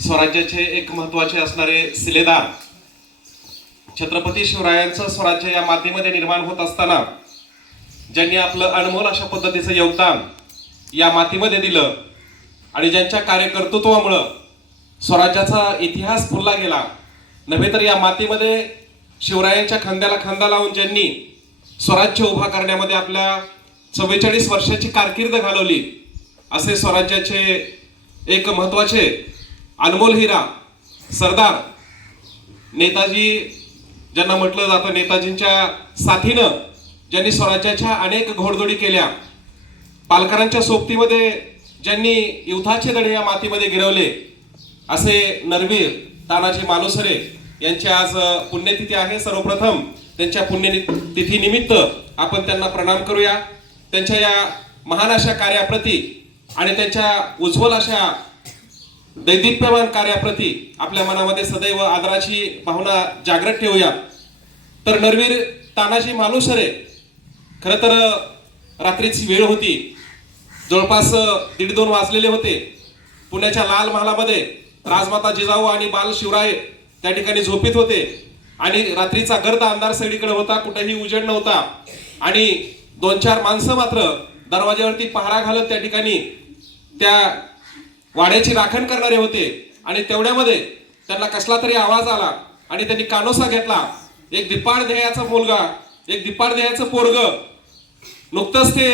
स्वराज्याचे एक महत्त्वाचे असणारे शिलेदार छत्रपती शिवरायांचं स्वराज्य या मातीमध्ये निर्माण होत असताना ज्यांनी आपलं अनमोल अशा पद्धतीचं योगदान या मातीमध्ये दिलं आणि ज्यांच्या कार्यकर्तृत्वामुळे स्वराज्याचा इतिहास फुलला गेला, नव्हे तर या मातीमध्ये शिवरायांच्या खांद्याला खांदा लावून ज्यांनी स्वराज्य उभा करण्यामध्ये आपल्या 44 वर्षाची कारकीर्द घालवली, असे स्वराज्याचे एक महत्त्वाचे अनमोल हिरा सरदार नेताजी ज्यांना म्हटलं जातं, नेताजींच्या साथीनं ज्यांनी स्वराज्याच्या अनेक घोडदौडी केल्या, पालकरांच्या सोबतीमध्ये ज्यांनी युद्धाचे धडे या मातीमध्ये गिरवले, असे नरवीर तानाजी मालुसरे यांची आज पुण्यतिथी आहे। सर्वप्रथम त्यांच्या पुण्यतिथी निमित्त आपण त्यांना प्रणाम करूया। त्यांच्या या महान अशा कार्याप्रती आणि त्यांच्या उज्ज्वल अशा दैदिप्यमान कार्याप्रती आपल्या मनामध्ये सदैव आदराची भावना जागृत ठेवूया। तर नरवीर तानाजी मालुसरे, खरं तर रात्रीची वेळ होती, जवळपास 1:30 वाजलेले होते। पुण्याच्या लाल महालामध्ये राजमाता जिजाऊ आणि बाल शिवराय त्या ठिकाणी झोपीत होते आणि रात्रीचा गर्द अंधार सगळीकडे होता, कुठेही उजेड नव्हता आणि 2-4 माणसं मात्र दरवाज्यावरती पहारा घालत त्या ठिकाणी त्या वाड्याची राखण करणारे होते। आणि तेवढ्यामध्ये त्यांना कसला तरी आवाज आला आणि त्यांनी कानोसा घेतला। एक धिप्पाड ध्येयाचा मुलगा, एक धिप्पाड ध्येयाचं पोरग, नुकतंच ते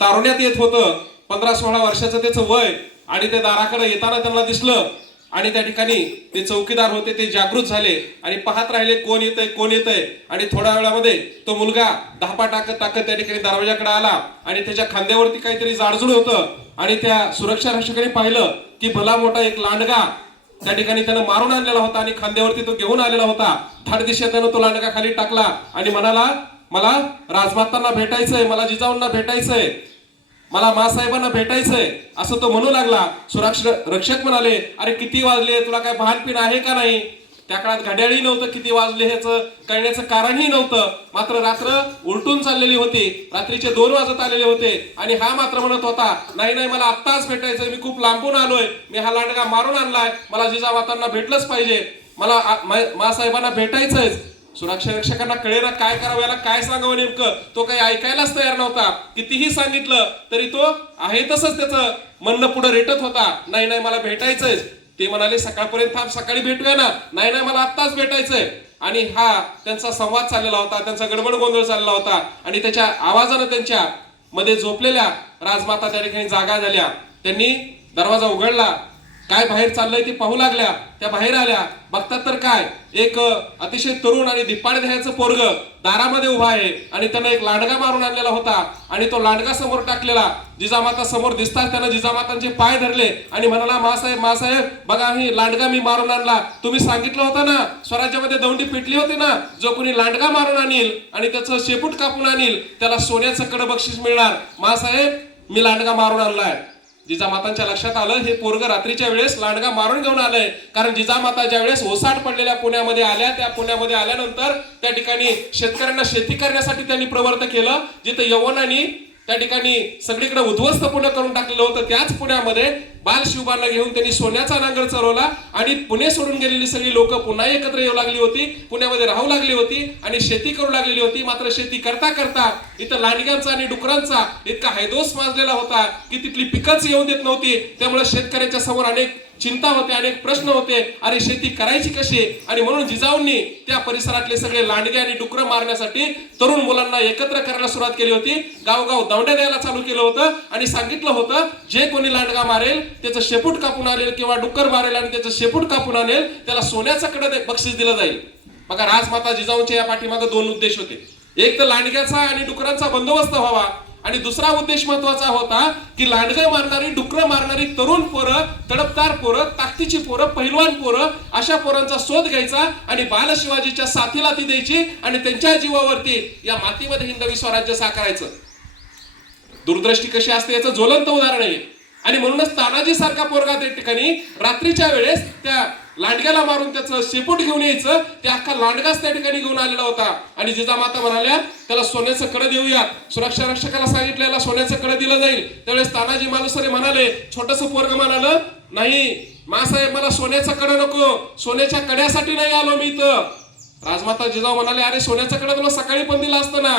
तारुण्यात येत होतं, 15-16 वर्षाचं त्याचं वय, आणि ते दाराकडे येताना त्यांना दिसलं आणि त्या ठिकाणी ते चौकीदार होते, ते जागृत झाले आणि पाहत राहिले कोण येतंय कोण येतंय। आणि थोड्या वेळामध्ये तो मुलगा धापा टाकत टाकत त्या ठिकाणी दरवाजाकडे आला आणि त्याच्या खांद्यावरती काहीतरी जाडजूड होतं आणि त्या सुरक्षा रक्षकाने पाहिलं की भला मोठा एक लांडगा त्या ठिकाणी त्यानं मारून आणलेला होता आणि खांद्यावरती तो घेऊन आलेला होता। धाड दिशेत त्यानं तो लांडगा खाली टाकला आणि म्हणाला, मला राजमातांना भेटायचंय, मला जिजाऊंना भेटायचंय, मला मासाहेबांना भेटायचंय, असं तो म्हणू लागला। सुरक्षा रक्षक म्हणाले, अरे किती वाजले, तुला काय भानपिन आहे का नाही? त्या काळात घड्याळही नव्हतं, किती वाजले ह्याचं कळण्याचं कारणही नव्हतं। मात्र रात्र उलटून चाललेली होती, रात्रीचे 2 वाजत आलेले होते आणि हा मात्र म्हणत होता, नाही नाही मला आत्ताच भेटायचंय, मी खूप लांबून आलोय, मी हा लांडगा मारून आणलाय, मला जिजामातांना भेटलंच पाहिजे, मला मासाहेबांना भेटायचंय। सुरक्षा रक्षकांना कळेना काय करावं, याला काय सांगावं नेमकं। तो काही ऐकायलाच तयार नव्हता, कितीही सांगितलं तरी तो आहे तसंच त्याचं म्हणणं पुढे रेटत होता, नाही नाही मला भेटायचंय। ते म्हणाले, सकाळपर्यंत थांब, सकाळी भेटूया ना, नाही नाही मला आत्ताच भेटायचंय। आणि हा त्यांचा संवाद चाललेला होता, त्यांचा गडबड गोंधळ चाललेला होता आणि त्याच्या आवाजानं त्यांच्या मध्ये झोपलेल्या राजमाता त्या ठिकाणी जागा झाल्या। त्यांनी दरवाजा उघडला, काय बाहेर चाललंय ते पाहू लागल्या। त्या बाहेर आल्या, बघतात तर काय, एक अतिशय तरुण आणि धिप्पाड ध्येयाचं पोरग दारामध्ये उभा आहे आणि त्यानं एक लांडगा मारून आणलेला होता आणि तो लांडगा समोर टाकलेला जिजामाता समोर दिसतात। त्यानं जिजामातांचे पाय धरले आणि म्हणाला, मासाहेब मासाहेब बघा, मी लांडगा मी मारून आणला, तुम्ही सांगितलं होतं ना, स्वराज्यामध्ये दौंडी पिटली होती ना, जो कोणी लांडगा मारून आणील आणि त्याचं शेपूट कापून आणील त्याला सोन्याचं कडं बक्षीस मिळणार। मासाहेब मी लांडगा मारून आणलाय। जिजामातांच्या लक्षात आलं, हे पोरग रात्रीच्या वेळेस लांडगा मारून घेऊन आलंय। कारण जिजामाता ज्या वेळेस ओसाड पडलेल्या पुण्यामध्ये आल्या, त्या पुण्यामध्ये आल्यानंतर त्या ठिकाणी शेतकऱ्यांना शेती करण्यासाठी त्यांनी प्रवर्त केलं, जिथे यवनांनी त्या ठिकाणी सगळीकडे उद्ध्वस्त पुणे करून टाकलेलं होतं, त्याच पुण्यामध्ये बाल शिवबांना घेऊन त्यांनी सोन्याचा नांगर चरवला आणि पुणे सोडून गेलेली सगळी लोक पुन्हा एकत्र येऊ लागली होती, पुण्यामध्ये राहू लागली होती आणि शेती करू लागलेली होती। मात्र शेती करता करता इथं लांडग्यांचा आणि डुकरांचा इतका हैदोस माजलेला होता की तिथली पिकच येऊ देत नव्हती। त्यामुळे शेतकऱ्याच्या समोर अनेक चिंता होते, अनेक प्रश्न होते, अरे शेती करायची कशी। आणि म्हणून जिजाऊंनी त्या परिसरातले सगळे लांडगे आणि डुकर मारण्यासाठी तरुण मुलांना एकत्र करायला सुरुवात केली होती। गावगाव दौंड्या द्यायला चालू केलं होतं आणि सांगितलं होतं, जे कोणी लांडगा मारेल त्याचं शेपूट कापून आणेल किंवा डुक्कर मारेल आणि त्याचं शेपूट कापून आणेल त्याला सोन्याचं कडं बक्षीस दिलं जाईल। बघा, राजमाता जिजाऊंच्या या पाठीमागे 2 उद्देश होते, एक तर लांडग्याचा आणि डुकरांचा बंदोबस्त व्हावा आणि दुसरा उद्देश महत्वाचा होता की लांडगे मारणारी डुकरं मारणारी तरुण पोरं, तडपदार पोरं, ताकदीची पोरं, पहिलवान पोरं, अशा पोरांचा शोध घ्यायचा आणि बाल शिवाजीच्या साथीला ती द्यायची आणि त्यांच्या जीवावरती या मातीमध्ये हिंदवी स्वराज्य साकारायचं। दूरदृष्टी कशी असते याचं ज्वलंत उदाहरण आहे। आणि म्हणूनच तानाजी सारखा पोरगा त्या ठिकाणी रात्रीच्या वेळेस त्या लांडग्याला मारून त्याचं शेपूट घेऊन यायचं, ते अख्खा लांडगाच त्या ठिकाणी घेऊन आलेला होता। आणि जिजामाता म्हणाल्या, त्याला सोन्याचं कडं देऊयात। सुरक्षा रक्षकाला सांगितलेला सोन्याचं कडं दिलं जाईल। त्यावेळेस तानाजी मालुसरे म्हणाले, छोटस पोरग म्हणालं, नाही मासाहेब मला सोन्याचा कडा नको, सोन्याच्या कड्यासाठी नाही आलो मी इथं. राजमाता जिजाऊ म्हणाले, अरे सोन्याचा कडा तुला सकाळी पण दिला असतं ना,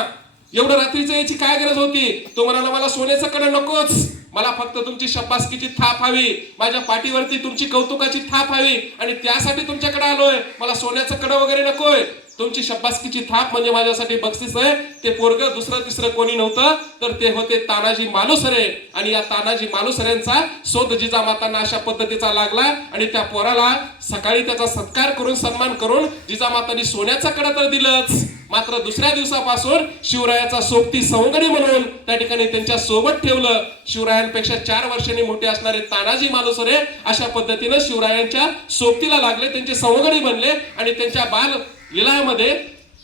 एवढं रात्रीचं याची काय गरज होती. तो म्हणाला, मला सोन्याचा कडा नकोच, मला फक्त तुमची शब्बासकीची थाप हवी, माझ्या पाठीवरती तुमची कौतुकाची थाप हवी आणि त्यासाठी तुमच्याकडे आलोय. मला सोन्याचं कडा वगैरे नकोय, तुमची शब्बासकीची थाप म्हणजे माझ्यासाठी बक्षीस आहे. ते पोरग दुसरं तिसरं कोणी नव्हतं तर ते होते तानाजी मालुसरे. आणि या तानाजी मालुसरेंचा शोध जिजामातांना अशा पद्धतीचा लागला आणि त्या पोराला सकाळी त्याचा सत्कार करून सन्मान करून जिजामातांनी सोन्याचा कडा तर दिलंच, मात्र दुसऱ्या दिवसापासून शिवरायाचा सोबती सवंगडी म्हणून त्या ठिकाणी त्यांच्या सोबत ठेवलं. शिवरायांपेक्षा 4 वर्षांनी मोठे असणारे तानाजी मालुसरे अशा पद्धतीनं शिवरायांच्या सोबतीला लागले, त्यांचे सवंगडी बनले आणि त्यांच्या बाल लीलामध्ये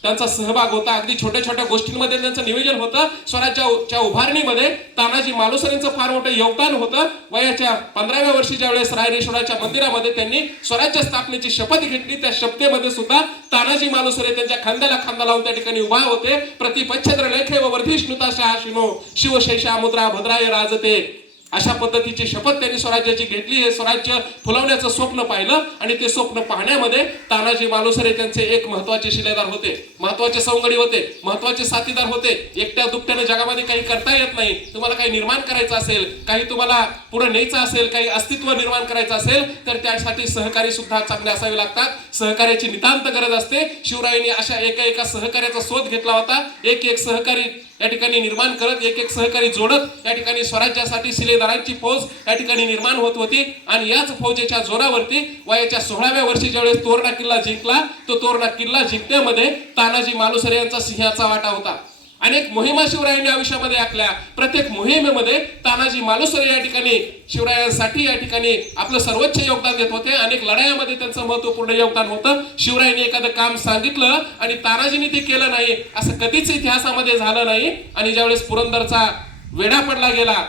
त्यांचा सहभाग होता. अगदी छोट्या छोट्या गोष्टींमध्ये त्यांचं नियोजन होतं. स्वराज्याच्या उभारणीमध्ये तानाजी मालुसरेंचं फार मोठं योगदान होतं. वयाच्या 15व्या वर्षी ज्या वेळेस रायरेश्वराच्या मंदिरामध्ये त्यांनी स्वराज्य स्थापनेची शपथ घेतली, त्या शपथेमध्ये सुद्धा तानाजी मालुसरे त्यांच्या खांद्याला खांदा लावून त्या ठिकाणी उभा होते. प्रतिपच्छद्र लेखे व वर्धिष्णुता शाशिनो शिवशैषा मुद्रा भद्राय राजते, अशा पद्धतीची शपथ त्यांनी स्वराज्याची घेतली. हे स्वराज्य फुलवण्याचं स्वप्न पाहिलं आणि ते स्वप्न पाहण्यामध्ये तानाजी मालुसरे त्यांचे एक महत्वाचे शिलेदार होते, महत्वाचे सवंगडी होते, महत्वाचे साथीदार होते. एकट्या दुकट्याने जगामध्ये काही करता येत नाही. तुम्हाला काही निर्माण करायचं असेल, काही तुम्हाला पुढे न्यायचं असेल, काही अस्तित्व निर्माण करायचं असेल तर त्यासाठी सहकारी सुद्धा चांगले असावे लागतात. सहकार्याची नितांत गरज असते. शिवरायांनी अशा एका सहकार्याचा शोध घेतला होता. एक सहकारी या ठिकाणी निर्माण करत, एक सहकारी जोडत या ठिकाणी स्वराज्यासाठी शिलेदारांची फौज या ठिकाणी निर्माण होत होती. आणि याच फौजेच्या जोरावरती वयाच्या 16व्या वर्षी ज्यावेळेस तोरणा किल्ला जिंकला, तो तोरणा किल्ला जिंकण्यामध्ये तानाजी मालुसरे यांचा सिंहाचा वाटा होता. अनेक मोहिमा शिवरायांनी आयुष्यामध्ये आखल्या. प्रत्येक मोहिमेमध्ये तानाजी मालुसरे या ठिकाणी शिवरायांसाठी या ठिकाणी आपलं सर्वोच्च योगदान देत होते. अनेक लढायांमध्ये त्यांचं महत्वपूर्ण योगदान होतं. शिवरायांनी एखादं काम सांगितलं आणि तानाजींनी ते केलं नाही असं कधीच इतिहासामध्ये झालं नाही. आणि ज्यावेळेस पुरंदरचा वेढा पडला गेला,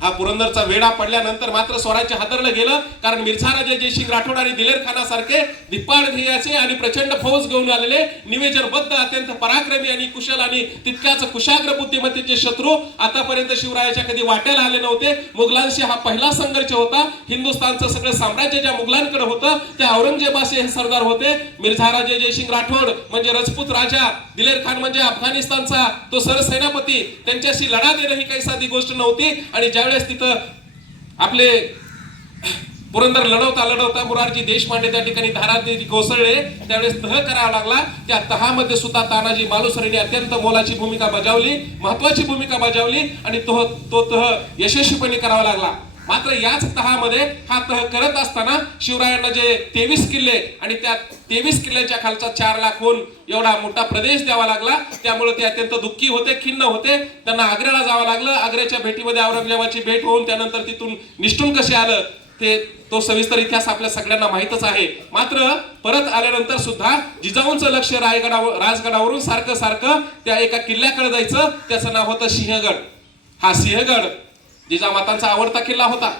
हा पुरंदरचा वेढा पडल्यानंतर मात्र स्वराज्य हादरलं गेलं. कारण मिर्झा राजा जयसिंग राठोड आणि दिलेर खानासारखे दिप्पाड ध्येयाचे आणि प्रचंड फौज घेऊन आलेले निवेदनबद्ध अत्यंत पराक्रमी आणि कुशल आणि तितक्याच कुशाग्र बुद्धिमत्तेचे शत्रू आतापर्यंत शिवरायाच्या कधी वाट्याला आले नव्हते. मुघलांशी हा पहिला संघर्ष होता. हिंदुस्थानचं सगळं साम्राज्य ज्या मुघलांकडे होतं त्या औरंगजेबाचे हे सरदार होते. मिर्झा राजा जयसिंग राठोड म्हणजे राजपूत राजा, दिलेर खान म्हणजे अफगाणिस्तानचा तो सरसेनापती. त्यांच्याशी लढा देणं ही काही साधी गोष्ट नव्हती. आणि ज्यावेळेस तिथं आपले पुरंदर लढवता मुरारजी देशपांडे त्या ठिकाणी धारात कोसळले, त्यावेळेस तह करावा लागला. त्या तहामध्ये सुद्धा तानाजी मालुसरेंनी अत्यंत मोलाची भूमिका बजावली, महत्वाची भूमिका बजावली आणि तो तह यशस्वीपणे करावा लागला. मात्र याच तहामध्ये हा तह करत असताना शिवरायांना जे 23 किल्ले आणि त्या 23 किल्ल्याच्या खालचा 4 लाखहून एवढा मोठा प्रदेश द्यावा लागला. त्यामुळे ते अत्यंत दुःखी होते, खिन्न होते. त्यांना आग्र्याला जावं लागलं. आग्र्याच्या भेटीमध्ये औरंगजेबाची भेट होऊन त्यानंतर तिथून निष्ठून कसे आलं तो सविस्तर इतिहास आपल्या सगळ्यांना माहितच आहे. मात्र परत आल्यानंतर सुद्धा जिजाऊंचं लक्ष राजगडावरून सारखं त्या एका किल्ल्याकडे जायचं. त्याचं नाव होतं सिंहगड. हा सिंहगड जिजामातांचा आवडता किल्ला होता.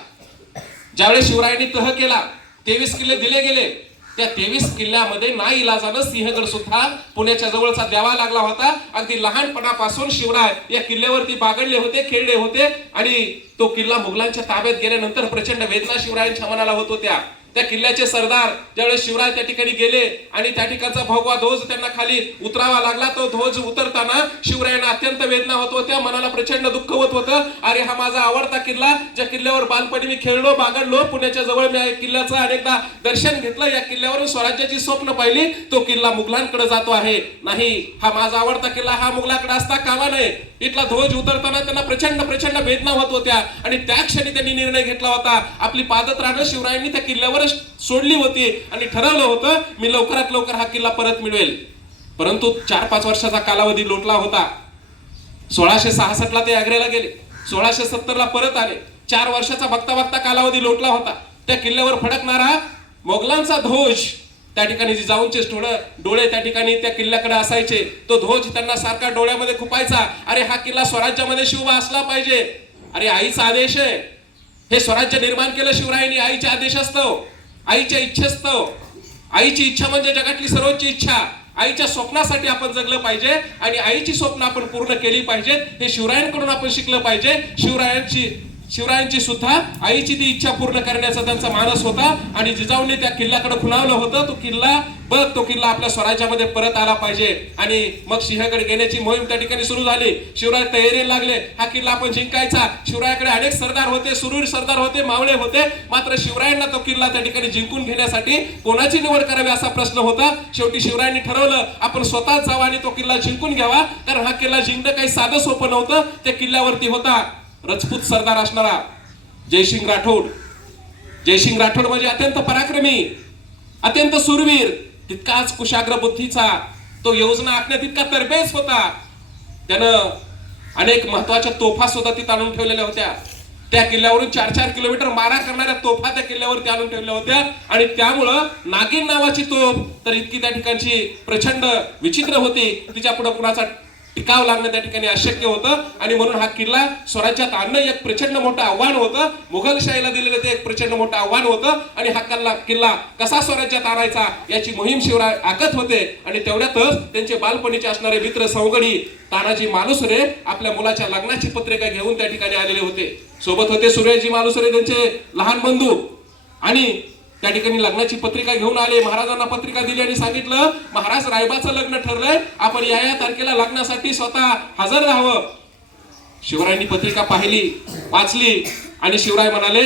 ज्यावेळेस शिवरायांनी तह केला, 23 किल्ले दिले गेले. त्या 23 किल्ल्यामध्ये नाईलाजानं सिंहगड सुद्धा पुण्याच्या जवळचा द्यावा लागला होता. अगदी लहानपणापासून शिवराय या किल्ल्यावरती बागडले होते, खेळले होते आणि तो किल्ला मुघलांच्या ताब्यात गेल्यानंतर प्रचंड वेदना शिवरायांच्या मनाला होत होत्या. त्या किल्ल्याचे सरदार ज्यावेळेस शिवराय त्या ठिकाणी गेले आणि त्या ठिकाणचा भगवा ध्वज त्यांना खाली उतरावा लागला, तो ध्वज उतरताना शिवरायांना अत्यंत वेदना होत होत्या, मनाला प्रचंड दुःख होत होतं. अरे हा माझा आवडता किल्ला, ज्या किल्ल्यावर बालपणी मी खेळलो, बागडलो, पुण्याच्या जवळ मी किल्ल्याचं अनेकदा दर्शन घेतलं, या किल्ल्यावरून स्वराज्याची स्वप्न पाहिली, तो किल्ला मुघलांकडे जातो आहे. नाही, हा माझा आवडता किल्ला हा मुघलांकडे असता कामा नये. इथला ध्वज उतरताना त्यांना प्रचंड वेदना होत होत्या आणि त्या क्षणी त्यांनी निर्णय घेतला होता. आपली पादत्राणं शिवरायांनी त्या किल्ल्यावर सोडली होती आणि ठरवलं होतं मी लवकरात लवकर हा किल्ला परत मिळवेल. परंतु 4-5 वर्षाचा कालावधी लोटला होता. 1666 ला ते आग्र्याला गेले, 1670 ला परत आले. 4 वर्षाचा बघता कालावधी लोटला होता. त्या किल्ल्यावर फडकणारा मोगलांचा ध्वज, त्या ठिकाणी जिजाऊंचे डोळे त्या ठिकाणी त्या किल्ल्याकडे असायचे. तो ध्वज त्यांना सारखा डोळ्यामध्ये खुपायचा. अरे हा किल्ला स्वराज्यामध्ये शिवबा असला पाहिजे. अरे आईचा आदेश आहे, हे स्वराज्य निर्माण केलं शिवरायांनी. आईचे आदेश असतो, आईच्या इच्छा असतो. आईची इच्छा म्हणजे जगातली सर्वोच्च इच्छा. आईच्या स्वप्नासाठी आपण जगलं पाहिजे आणि आईची स्वप्न आपण पूर्ण केली पाहिजेत. हे शिवरायांकडून आपण शिकलं पाहिजे. शिवरायांची शिवरायांची सुद्धा आईची ती इच्छा पूर्ण करण्याचा त्यांचा मानस होता आणि जिजाऊने त्या किल्ल्याकडे खुणावलं होतं. तो किल्ला आपल्या स्वराज्यामध्ये परत आला पाहिजे. आणि मग सिंहगड घेण्याची मोहीम त्या ठिकाणी सुरू झाली. शिवराय तयारीला लागले, हा किल्ला आपण जिंकायचा. शिवरायाकडे अनेक सरदार होते, सुरवीर सरदार होते, मावळे होते. मात्र शिवरायांना तो किल्ला त्या ठिकाणी जिंकून घेण्यासाठी कोणाची निवड करावी असा प्रश्न होता. शेवटी शिवरायांनी ठरवलं आपण स्वतःच जावं आणि तो किल्ला जिंकून घ्यावा. कारण हा किल्ला जिंकणं काही साधं सोपं नव्हतं. त्या किल्ल्यावरती होता राजपूत सरदार असणारा जयसिंग राठोड. जयसिंग राठोड म्हणजे अत्यंत पराक्रमी, अत्यंत सुरवीर, तितकाच कुशाग्र बुद्धीचा. तो योजना आखण्यात तितका तरबेज होता. त्यानं अनेक महत्वाच्या तोफा सुद्धा तिथं आणून ठेवलेल्या होत्या. त्या किल्ल्यावरून 4-4 किलोमीटर मारा करणाऱ्या तोफा त्या किल्ल्यावरती आणून ठेवल्या होत्या. आणि त्यामुळं नागिन नावाची तोफ तर इतकी त्या ठिकाणची प्रचंड विचित्र होती, तिच्या पुढे कुणाचा टिकाव लागणं त्या ठिकाणी अशक्य होतं. आणि म्हणून हा किल्ला स्वराज्यात आणणं एक प्रचंड मोठं आव्हान होतं. मुघलशाहीला दिलेलं ते एक प्रचंड मोठं आव्हान होतं. आणि हा किल्ला कसा स्वराज्यात आणायचा याची मोहीम शिवराय आखत होते. आणि तेवढ्यातच त्यांचे बालपणीचे असणारे मित्र सवगडी तानाजी मालुसरे आपल्या मुलाच्या लग्नाची पत्रिका घेऊन त्या ठिकाणी आलेले होते. सोबत होते सूर्याजी मालुसरे त्यांचे लहान बंधू. आणि त्या ठिकाणी लग्नाची पत्रिका घेऊन आले. महाराजांना पत्रिका दिली आणि सांगितलं महाराज रायबाचं लग्न ठरलंय, आपण या तारखेला लग्नासाठी स्वतः हजर राहावं. शिवरायांनी पत्रिका पाहिली, वाचली आणि शिवराय म्हणाले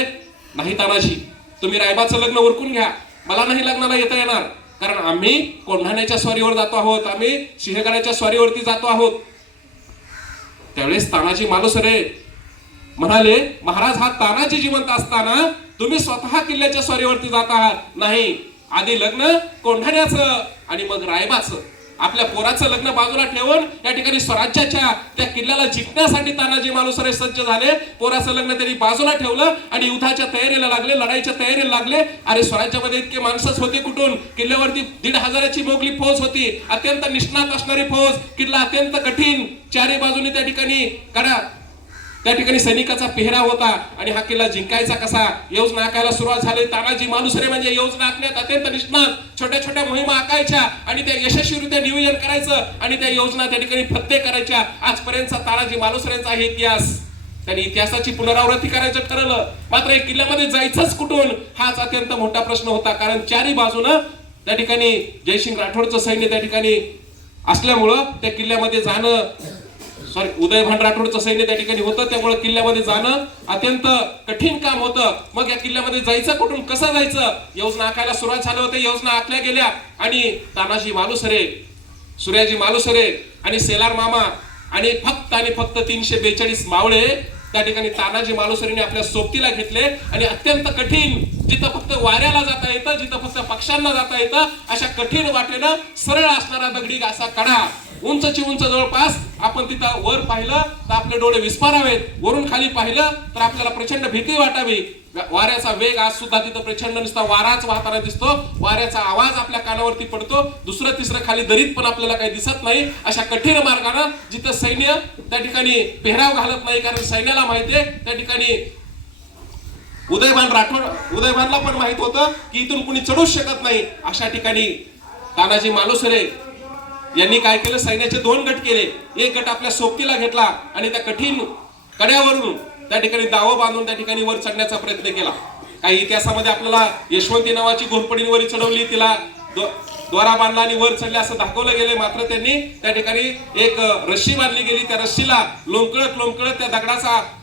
नाही तानाजी, तुम्ही रायबाचं लग्न उरकून घ्या, मला नाही लग्नाला येता येणार. कारण आम्ही कोंढाण्याच्या स्वारीवर जातो आहोत, आम्ही सिंहगडाच्या स्वारीवरती जातो आहोत. त्यावेळेस तानाजी मालुसरे म्हणाले महाराज, हा तानाजी जिवंत असताना तुम्ही स्वतः किल्ल्याच्या स्वारीवरती जात आहात. नाही, आधी लग्न कोंढाण्याचं आणि मग रायबाचं. आपल्या पोराचं लग्न बाजूला ठेवून या ठिकाणी स्वराज्याच्या त्या किल्ल्याला जिंकण्यासाठी तानाजी मालुसरे सज्ज झाले. पोराचं लग्न त्यांनी बाजूला ठेवलं आणि युद्धाच्या तयारीला लागले, लढाईच्या तयारीला लागले. अरे स्वराज्यामध्ये इतके माणसंच होते कुठून? किल्ल्यावरती 1,500ची मोगली फौज होती, अत्यंत निष्णात असणारी फौज. किल्ला अत्यंत कठीण, चारी बाजूनी त्या ठिकाणी त्या ठिकाणी सैनिकाचा पेहराव होता. आणि हा किल्ला जिंकायचा कसा योजना आखायला सुरुवात झाली. तानाजी मालुसरे म्हणजे योजना आखण्यात अत्यंत निष्णात. छोट्या छोट्या मोहिमा आखायच्या आणि त्या यशस्वीरित्या नियोजन करायचं आणि त्या योजना त्या ठिकाणी फत्ते करायच्या. आजपर्यंतचा तानाजी मालुसरेंचा आहे इतिहास. त्यांनी इतिहासाची पुनरावृत्ती करायचं ठरवलं. मात्र या किल्ल्यामध्ये जायचंच कुठून हाच अत्यंत मोठा प्रश्न होता. कारण चारी बाजूनं त्या ठिकाणी जयसिंग राठोडचं सैन्य त्या ठिकाणी असल्यामुळं त्या किल्ल्यामध्ये जाणं, उदयभान राठोडचं सैन्य त्या ठिकाणी होतं, त्यामुळे किल्ल्यामध्ये जाणं अत्यंत कठीण काम होतं. मग या किल्ल्यामध्ये जायचं कुठून, कसं जायचं, योजना आखायला सुरुवात झाली होती. योजना आखल्या गेल्या आणि तानाजी मालुसरे, सूर्याजी मालुसरे आणि सेलार मामा आणि फक्त 342 मावळे त्या ठिकाणी तानाजी मालुसरेने आपल्या सोबतीला घेतले. आणि अत्यंत कठीण, जिथं फक्त वाऱ्याला जाता येतं, जिथं फक्त पक्ष्यांना जाता येतं, अशा कठीण वाटेनं सरळ असणारा दगडी असा कडा, उंचची उंच जवळपास आपण तिथं वर पाहिलं तर आपले डोळे विस्फारावेत, वरून खाली पाहिलं तर आपल्याला प्रचंड भीती वाटावी. वाऱ्याचा वेग आज सुद्धा तिथं प्रचंड नुसता वाराच वाहताना दिसतो. वाऱ्याचा आवाज आपल्या कानावरती पडतो. दुसरं तिसरं खाली दरीत पण आपल्याला काही दिसत नाही. अशा कठीण मार्गानं जिथं सैन्य त्या ठिकाणी पेहराव घालत नाही, कारण सैन्याला माहितीये त्या ठिकाणी उदयभानला पण माहित होतं की इथून कुणी चढूच शकत नाही. अशा ठिकाणी तानाजी मालुसरे यांनी काय केलं, सैन्याचे 2 गट केले. एक गट आपल्या सोबतीला घेतला आणि त्या कठीण कड्यावरून त्या ठिकाणी दावं बांधून त्या ठिकाणी वर चढण्याचा प्रयत्न केला. काही इतिहासामध्ये आपल्याला यशवंती नावाची घोरपडीवर चढवली, तिला द्वारा बांधला आणि वर चढले असं दाखवलं गेले. मात्र त्यांनी त्या ठिकाणी एक रस्सी बांधली गेली. त्या रस्सीला लोंबकळत त्या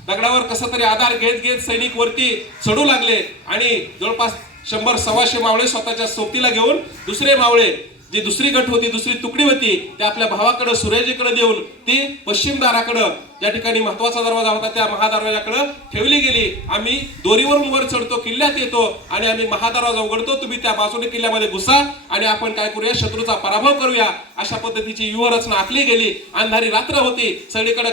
दगडावर कसा तरी आधार घेत सैनिक वरती चढू लागले. आणि जवळपास 100-125 मावळे स्वतःच्या सोबतीला घेऊन दुसरे मावळे, जी दुसरी गट होती, दुसरी तुकडी होती, ते आपल्या भावाकडे सूर्याजीकडे देऊन ती पश्चिम दाराकडं, ज्या ठिकाणी महत्वाचा दरवाजा होता त्या महादरवाजाकडे ठेवली गेली. आम्ही दोरीवरून वर चढतो, किल्ल्यात येतो आणि आम्ही महादरवाजा उघडतो, तुम्ही त्या बाजूने किल्ल्यामध्ये घुसा आणि आपण काय करूया, शत्रूचा पराभव करूया. अशा पद्धतीची व्यूहरचना आखली गेली. अंधारी रात्र होती, सगळीकडे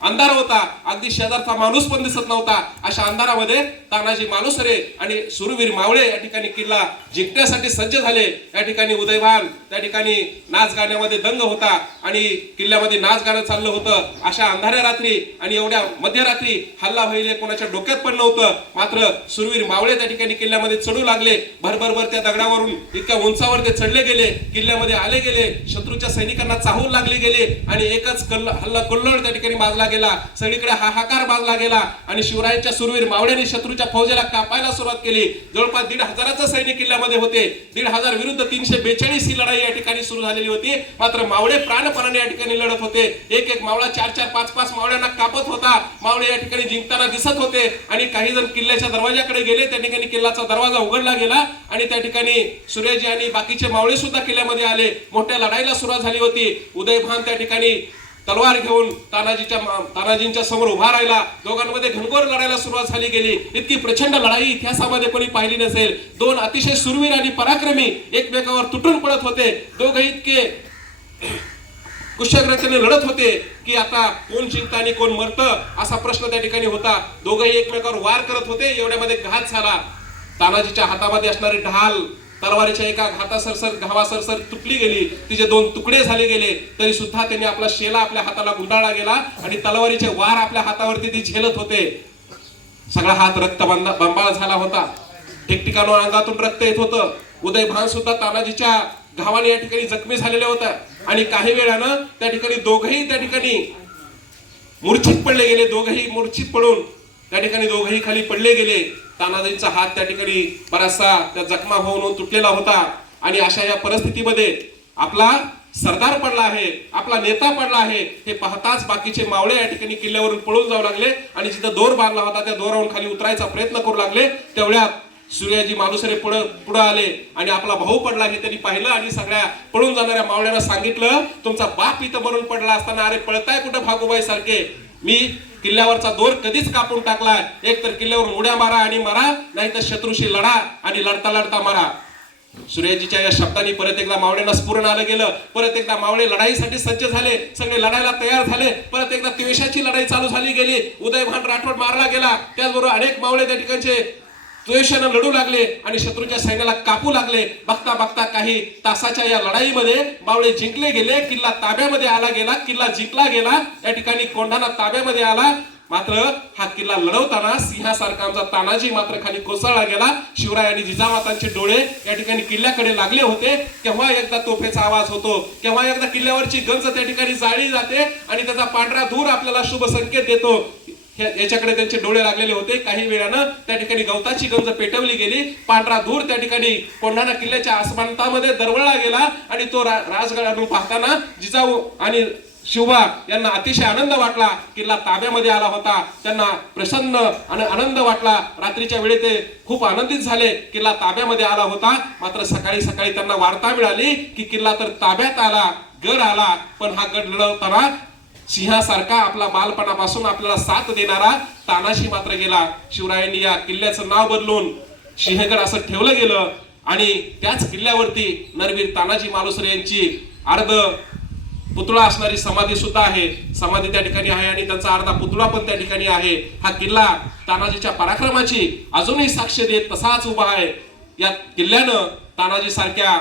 अंधार होता, अगदी शेजारचा माणूस पण दिसत नव्हता. अशा अंधारामध्ये तानाजी मालुसरे आणि सुरवीर मावळे या ठिकाणी किल्ला जिंकण्यासाठी सज्ज झाले. या ठिकाणी उदयभान त्या ठिकाणी नाच गाण्यामध्ये दंग होता आणि किल्ल्यामध्ये नाच गाणं चाललं होतं. अशा अंधाऱ्या रात्री आणि एवढ्या मध्यरात्री हल्ला व्हायला कोणाच्या डोक्यात पण नव्हतं. मात्र सुरवीर मावळे त्या ठिकाणी किल्ल्यामध्ये चढू लागले. भरभर त्या दगडावरून इतक्या उंचावर ते चढले गेले, किल्ल्यामध्ये आले गेले, शत्रूच्या सैनिकांना चाहूल लागले गेले आणि एकच हल्ला कल्लोळ त्या ठिकाणी माजला गेला, सगळीकडे हाहाकार माजला गेला आणि शिवरायांच्या सुरवीर मावळ्यांनी शत्रूच्या फौजेला कापायला सुरुवात केली. जवळपास 1,500 सैनिक किल्ल्यामध्ये होते. 1,500 विरुद्ध 342 ही लढाई या ठिकाणी सुरू झालेली होती. मात्र मावळे प्राणपणाने या ठिकाणी लढत होते. एक मावळा 4-4, 5-5 मावळ्यांना कापत होता. मावळे या ठिकाणी जिंकताना दिसत होते आणि काही जण किल्ल्याच्या दरवाजाकडे गेले. त्या ठिकाणी किल्ल्याचा दरवाजा उघडला गेला आणि त्या ठिकाणी सूर्याजी आणि बाकीचे मावळे सुद्धा किल्ल्यामध्ये आले. मोठ्या लढाईला सुरुवात झाली होती. उदयभान त्या ठिकाणी तलवार घेऊन तानाजींच्या समोर उभा राहिला. दोघांमध्ये घनघोर लढायला सुरुवात झाली गेली. इतकी प्रचंड लढाई इतिहासामध्ये कोणी पाहिली नसेल. दोन अतिशय शूरवीर आणि पराक्रमी एकमेकावर तुटून पडत होते. दोघे इतके कुशलतेने लढत होते की आता कोण जिंकतं आणि कोण मरतं असा प्रश्न त्या ठिकाणी होता. दोघेही एकमेकावर वार करत होते. एवढ्यामध्ये घात झाला. तानाजीच्या हातामध्ये असणारी ढाल तलवारीच्या एका घावासरसर तुटली गेली. तिचे 2 तुकडे झाले गेले. तरी सुद्धा त्यांनी आपला शेला आपल्या हाताला गुंडाळला गेला आणि तलवारीचे वार आपल्या हातावरती ती झेलत होते. सगळा हात रक्त बंबाळ झाला होता. ठिकठिकाणून अंगातून रक्त येत होतं. उदयभान सुद्धा तानाजीच्या घावाने या ठिकाणी जखमी झालेले होता आणि काही वेळानं त्या ठिकाणी दोघेही त्या ठिकाणी मूर्छित पडले गेले. दोघेही मूर्छित पडून त्या ठिकाणी दोघेही खाली पडले गेले. तानाजींचा हात त्या ठिकाणी बराचसा त्या जखमा होऊन तुटलेला होता आणि अशा या परिस्थितीमध्ये आपला सरदार पडला आहे, आपला नेता पडला आहे हे पाहताच बाकीचे मावळे या ठिकाणी किल्ल्यावरून पळून जाऊ लागले आणि जिथं दोर बांधला होता त्या दोरावरून खाली उतरायचा प्रयत्न करू लागले. तेवढ्यात सूर्याजी मालुसरे पुढे आले आणि आपला भाऊ पडला हे त्यांनी पाहिलं आणि सगळ्या पळून जाणाऱ्या मावळ्यांना सांगितलं, तुमचा बाप इथं मरून पडला असताना अरे पळताय कुठं भागोबाई सारखे, मी किल्ल्यावरचा दोर कधीच कापून टाकलाय. एक तर किल्ल्यावर उड्या मारा आणि मरा, नाही तर शत्रूशी लढा आणि लढता लढता मरा. सूर्याजीच्या या शब्दांनी परत एकदा मावळ्यांना स्फुरण आलं गेलं. परत एकदा मावळे लढाईसाठी सज्ज झाले. सगळे लढायला तयार झाले. परत एकदा त्वेषाची लढाई चालू झाली गेली. उदयभान राठोड मारला गेला. त्याचबरोबर अनेक मावळे त्या ठिकाणचे त्वेषानं लढू लागले आणि शत्रूच्या सैन्याला कापू लागले. बघता बघता काही तासाच्या या लढाईमध्ये मावळे जिंकले गेले. किल्ला ताब्यामध्ये आला गेला. किल्ला जिंकला गेला. या ठिकाणी कोंढाणा ताब्यामध्ये आला. मात्र हा किल्ला लढवताना सिंहासारखा आमचा तानाजी मात्र खाली कोसळला गेला. शिवराय आणि जिजामातांचे डोळे या ठिकाणी किल्ल्याकडे लागले होते. केव्हा एकदा तोफेचा आवाज होतो, केव्हा एकदा किल्ल्यावरची गंज त्या ठिकाणी जाळली जाते आणि त्याचा पांढरा धूर आपल्याला शुभ संकेत देतो. याच्याकडे त्यांचे डोळे लागलेले होते. काही वेळानं त्या ठिकाणी गवताची गंज पेटवली गेली. पांढरा धूर त्या ठिकाणी कोंढाणा किल्ल्याच्या आसमानामध्ये दरवळला गेला आणि तो राजगडावरून पाहताना जिजाऊ आणि शिवबा यांना अतिशय आनंद वाटला. किल्ला ताब्यामध्ये आला होता. त्यांना प्रसन्न आणि आनंद वाटला. रात्रीच्या वेळी ते खूप आनंदित झाले. किल्ला ताब्यामध्ये आला होता. मात्र सकाळी सकाळी त्यांना वार्ता मिळाली की किल्ला तर ताब्यात आला, गड आला, पण हा गड लढवताना सिंहासारखा आपला बालपणापासून आपल्याला साथ देणारा तानाजी मात्र गेला. शिवरायांनी या किल्ल्याचं नाव बदलून सिंहगड असं ठेवलं गेलं आणि त्याच किल्ल्यावरती नरवीर तानाजी मालुसरे यांची अर्ध पुतळा असणारी समाधी सुद्धा आहे. समाधी त्या ठिकाणी आहे आणि त्यांचा अर्धा पुतळा पण त्या ठिकाणी आहे. हा किल्ला तानाजीच्या पराक्रमाची अजूनही साक्ष देत तसाच उभा आहे. या किल्ल्यानं तानाजी सारख्या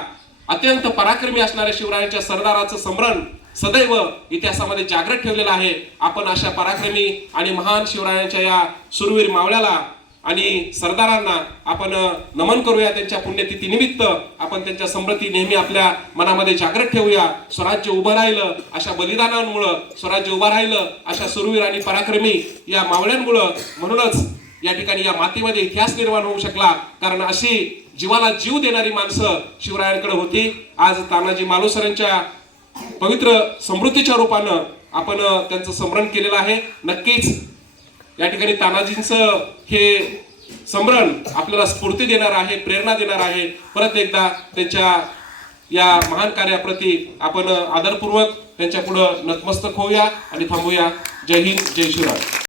अत्यंत पराक्रमी असणाऱ्या शिवरायांच्या सरदाराचं स्मरण सदैव इतिहासामध्ये जागृत ठेवलेलं आहे. आपण अशा पराक्रमी आणि महान शिवरायांच्या या सुरवीर मावळ्याला आणि सरदारांना आपण नमन करूया. त्यांच्या पुण्यतिथी निमित्त आपण त्यांच्या स्मृती नेहमी आपल्या मनामध्ये जागृत ठेवूया. स्वराज्य उभं राहिलं अशा बलिदानांमुळं, स्वराज्य उभं राहिलं अशा सुरवीर आणि पराक्रमी या मावळ्यांमुळं. म्हणूनच या ठिकाणी या मातीमध्ये इतिहास निर्माण होऊ शकला. कारण अशी जीवाला जीव देणारी माणसं शिवरायांकडे होती. आज तानाजी मालुसरेंच्या पवित्र समृद्धीच्या रूपानं आपण त्यांचं स्मरण केलेलं आहे. नक्कीच या ठिकाणी तानाजींचं हे स्मरण आपल्याला स्फूर्ती देणार आहे, प्रेरणा देणार आहे. परत एकदा त्यांच्या या महान कार्याप्रती आपण आदरपूर्वक त्यांच्या पुढे नतमस्तक होऊया आणि थांबूया. जय हिंद, जय शिवराय.